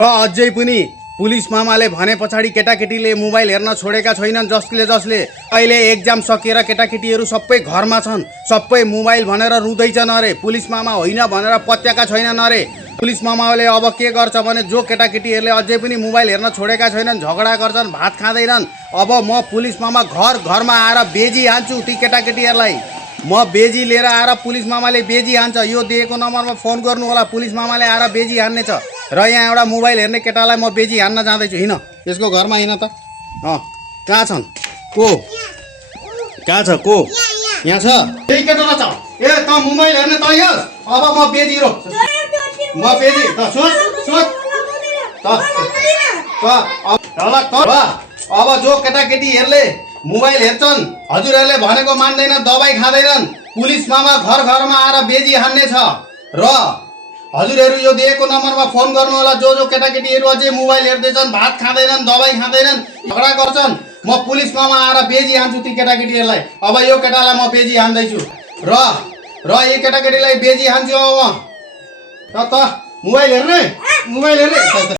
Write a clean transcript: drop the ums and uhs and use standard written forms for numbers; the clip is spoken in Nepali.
अझै पनि पुलिस मामाले भने पछाडि केटाकेटीले मोबाइल हेर्न छोडेका छैनन्। जसले अहिले एक्जाम सकिएर केटाकेटीहरू सबै घरमा छन्, सबै मोबाइल भनेर रुँदैछन् अरे। पुलिस मामा होइन भनेर पत्याएका छैनन् अरे। पुलिस मामाले अब के गर्छ भने जो केटाकेटीहरूले अझै पनि मोबाइल हेर्न छोडेका छैनन्, झगडा गर्छन्, भात खाँदैनन्, अब म पुलिस मामा घरमा आएर बेजी हान्छु ती केटाकेटीहरूलाई। म बेजी लिएर आएर पुलिस मामाले बेजी हान्छ। यो दिएको नम्बरमा फोन गर्नु होला, पुलिस मामाले आएर बेजी हान्नेछ। र यहाँ एउटा मोबाइल हेर्ने केटालाई म बेजी हान्न जाँदैछु। हिँड यसको घरमा हिँड त। कहाँ छन्? को कहाँ छ? को यहाँ छ? त्यही केटा छ। ए त मोबाइल हेर्ने त यहाँ। अब म बेजी रो म बेजी त सोच अब जो केटाकेटीहरूले मोबाइल हेर्छन्, हजुरहरूले भनेको मान्दैन, दबाई खाँदैनन्, पुलिस मामा घरमा आएर बेजी हान्ने छ। र हजुरहरू यो दिएको नम्बरमा फोन गर्नु होला। जो केटाकेटीहरू अझै मोबाइल हेर्दैछन्, भात खाँदैनन्, दबाई खाँदैनन्, झगडा गर्छन्, म पुलिस मामा आएर बेजी हान्छु ती केटाकेटीहरूलाई। अब यो केटालाई म बेजी हान्दैछु र यो केटाकेटीलाई बेजी हान्छु। अब त मोबाइल हेर्ने